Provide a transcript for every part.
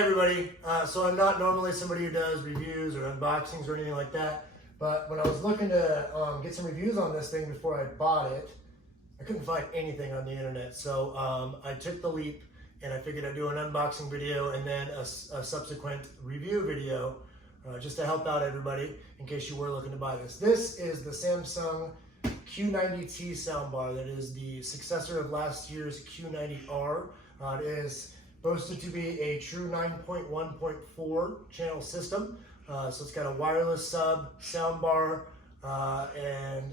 Hey everybody, so I'm not normally somebody who does reviews or unboxings or anything like that, but when I was looking to get some reviews on this thing before I bought it, I couldn't find anything on the internet. So I took the leap and I figured I'd do an unboxing video and then a subsequent review video just to help out everybody in case you were looking to buy this. This is the Samsung Q90T soundbar that is the successor of last year's Q90R. It is boasted to be a true 9.1.4 channel system. So it's got a wireless sub, soundbar, and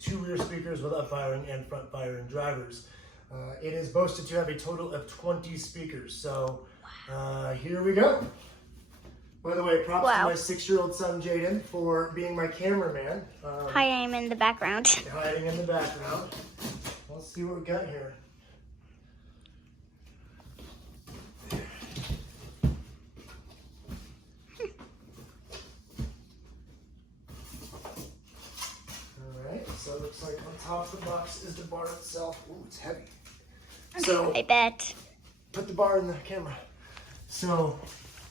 two rear speakers with up-firing and front-firing drivers. It is boasted to have a total of 20 speakers. So here we go. By the way, props to my 6-year-old son, Jaden, for being my cameraman. Hi, I'm in the background. Hiding in the background. Let's see what we got here. So it looks like on top of the box is the bar itself. Ooh, it's heavy. So I bet. Put the bar in the camera. So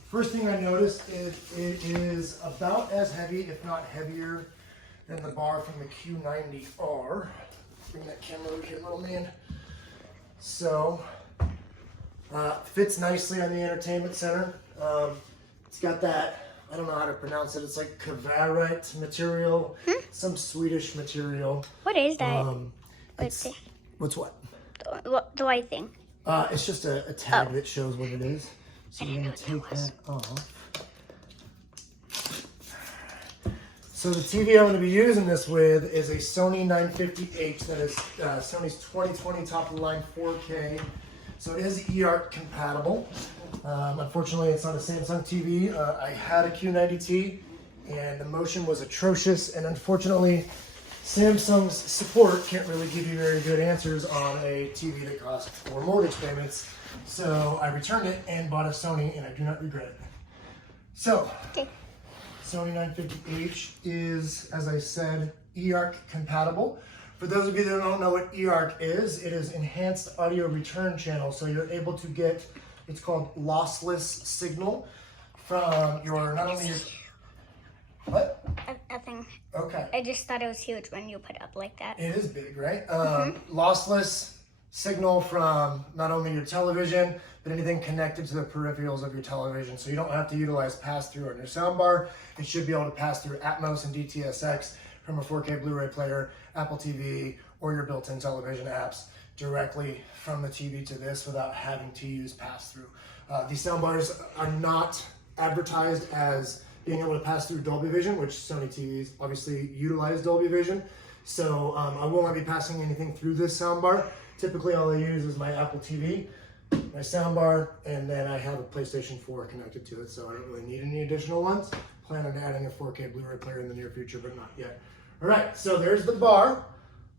first thing I noticed is it is about as heavy, if not heavier, than the bar from the Q90R. Bring that camera over here, little man. So fits nicely on the entertainment center. It's got that, I don't know how to pronounce it. It's like Kavarite material, some Swedish material. What is that? What's what? The white thing. It's just a tag that shows what it is. So we're gonna take that off. So the TV I'm gonna be using this with is a Sony 950H. That is Sony's 2020 top of the line 4K. So it is eARC compatible. Unfortunately, it's not a Samsung TV. I had a Q90T, and the motion was atrocious. And unfortunately, Samsung's support can't really give you very good answers on a TV that costs 4 mortgage payments. So I returned it and bought a Sony, and I do not regret it. So, Sony 950H is, as I said, eARC compatible. For those of you that don't know what eARC is, it is enhanced audio return channel. So you're able to get, it's called lossless signal from your, not only your, what? Nothing. Okay. I just thought it was huge when you put it up like that. It is big, right? Lossless signal from not only your television, but anything connected to the peripherals of your television. So you don't have to utilize pass-through on your soundbar. It should be able to pass through Atmos and DTSX from a 4K Blu-ray player, Apple TV, or your built-in television apps directly from the TV to this without having to use pass-through. These soundbars are not advertised as being able to pass through Dolby Vision, which Sony TVs obviously utilize Dolby Vision. So I will not be passing anything through this soundbar. Typically all I use is my Apple TV, my soundbar, and then I have a PlayStation 4 connected to it, so I don't really need any additional ones. Plan on adding a 4K Blu-ray player in the near future, but not yet. All right, so there's the bar.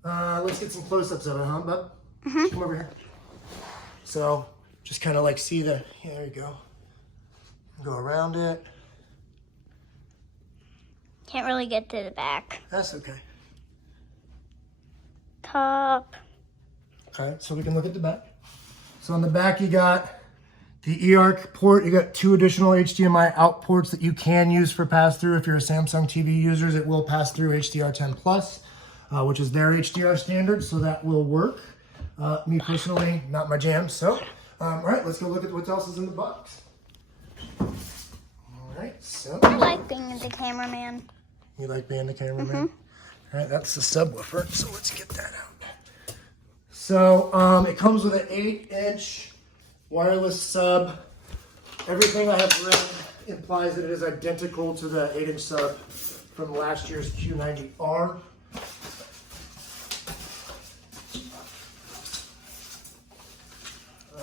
Let's get some close-ups of it, huh, bub? Come over here. So just kind of like see the, yeah, there you go. Go around it. Can't really get to the back. That's okay. Top. Okay, so we can look at the back. So on the back you got the eARC port. You got 2 additional HDMI out ports that you can use for pass-through. If you're a Samsung TV user, it will pass through HDR10 Plus, which is their HDR standard, so that will work. Me personally, not my jam. So, all right, let's go look at what else is in the box. All right, so. I like being the cameraman. You like being the cameraman? All right, that's the subwoofer, so let's get that out. So it comes with an 8-inch wireless sub. Everything I have read implies that it is identical to the 8-inch sub from last year's Q90R.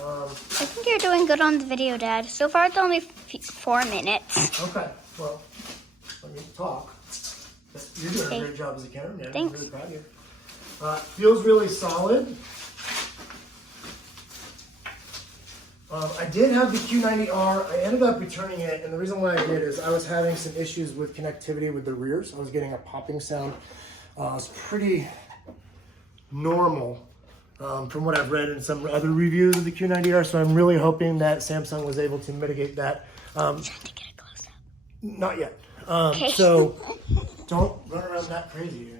I think you're doing good on the video, Dad. So far, it's only 4 minutes. Okay, well, let me talk. You're doing a great job as a cameraman. Thanks. I'm really proud of you. Feels really solid. I did have the Q90R. I ended up returning it, and the reason why I did is I was having some issues with connectivity with the rears. I was getting a popping sound. It's pretty normal from what I've read in some other reviews of the Q90R. So I'm really hoping that Samsung was able to mitigate that. Trying to get a close up. Not yet. Okay. So don't run around that crazy.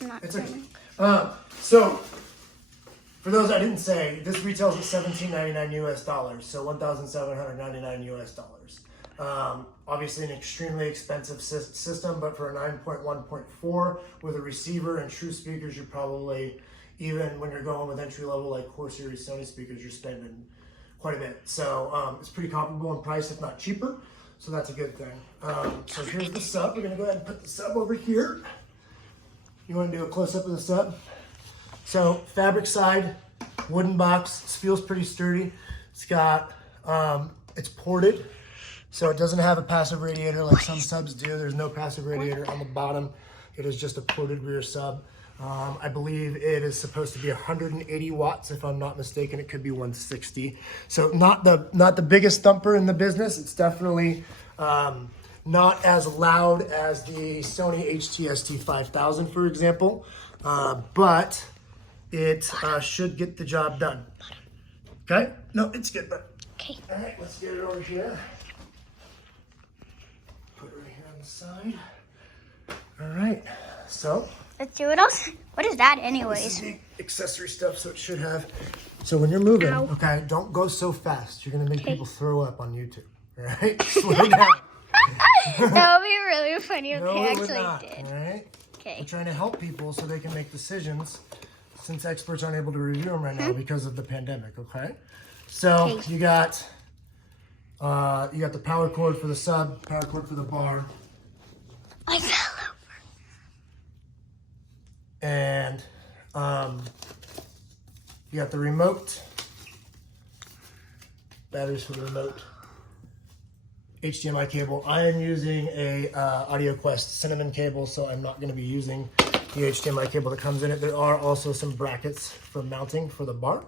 I'm not It's turning. okay. So for those I didn't say, this retails at $17.99 US dollars, so $1,799 US dollars. Obviously an extremely expensive system, but for a 9.1.4 with a receiver and true speakers, you're probably, even when you're going with entry level like Core Series Sony speakers, you're spending quite a bit. So it's pretty comparable in price, if not cheaper. So that's a good thing. So here's the sub. We're gonna go ahead and put the sub over here. You wanna do a close up of the sub? So fabric side, wooden box. This feels pretty sturdy. It's got, it's ported. So it doesn't have a passive radiator like some subs do. There's no passive radiator on the bottom. It is just a ported rear sub. I believe it is supposed to be 180 watts, if I'm not mistaken. It could be 160. So not the biggest thumper in the business. It's definitely not as loud as the Sony HT-ST5000, for example, but it should get the job done. Okay? No, it's good, but Okay. all right, let's get it over here. Put it right here on the side. All right, so Let's see what else. What is that, this is anyways? the accessory stuff, so it should have. So when you're moving, Ow. okay, don't go so fast. You're gonna make people throw up on YouTube. All right, slow down. That would be really funny if No, they it would actually not. did. All right, we're Okay. trying to help people so they can make decisions, since experts aren't able to review them right now because of the pandemic. Okay, so Okay. you got the power cord for the sub, power cord for the bar, I fell over. and you got the remote, batteries for the remote, HDMI cable. I am using a Audio Quest Cinnamon cable, so I'm not going to be using the HDMI cable that comes in it. There are also some brackets for mounting for the bar.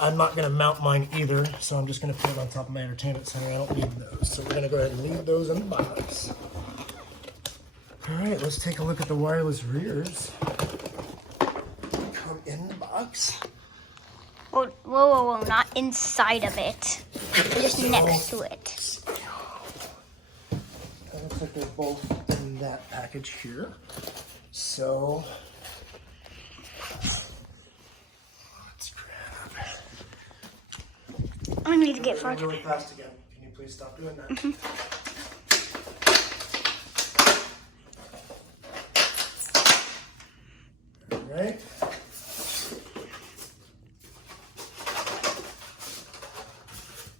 I'm not going to mount mine either, so I'm just going to put it on top of my entertainment center. I don't need those, so we're going to go ahead and leave those in the box. All right, let's take a look at the wireless rears. Come in the box. Whoa, whoa, whoa, whoa, not inside of it. Just next to it. It looks like they're both in that package here. So let's grab. I need to get Going farther. really fast again. Can you please stop doing that? All right.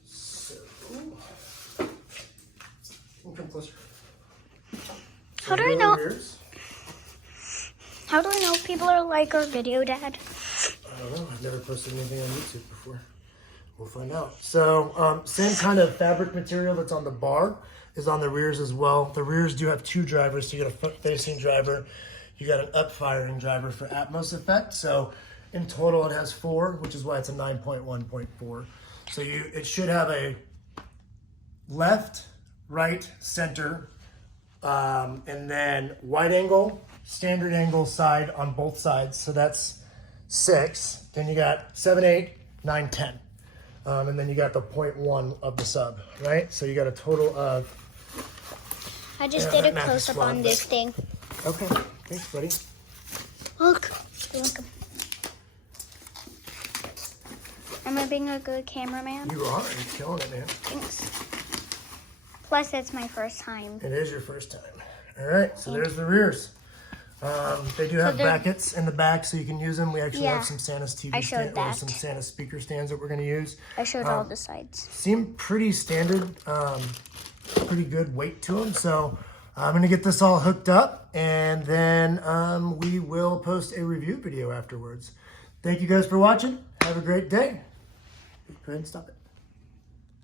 So, come closer. How do I here are the know? rears. How do I know people are like our video, Dad? I don't know. I've never posted anything on YouTube before. We'll find out. So, same kind of fabric material that's on the bar is on the rears as well. The rears do have two drivers. So you got a front-facing driver. You got an up-firing driver for Atmos effect. So, in total, it has four, which is why it's a 9.1.4. So it should have a left, right, center, and then wide angle, standard angle side on both sides. So that's 6. Then you got 7, 8, 9, 10. And then you got the 0.1 of the sub, right? So you got a total of... I just Yeah, did a that math is close up flawed, on but- this thing. Okay, thanks, buddy. Look. You're welcome. Am I being a good cameraman? You are. You're killing it, man. Thanks. Plus, it's my first time. It is your first time. All right, so there's the rears. They do have they're- brackets in the back, so you can use them. We actually Yeah, have some Santa's TV I showed stand, or that. some Santa's speaker stands that we're going to use. I showed all the sides. Seem pretty standard, pretty good weight to them. So I'm going to get this all hooked up, and then we will post a review video afterwards. Thank you guys for watching. Have a great day. Go ahead and stop it.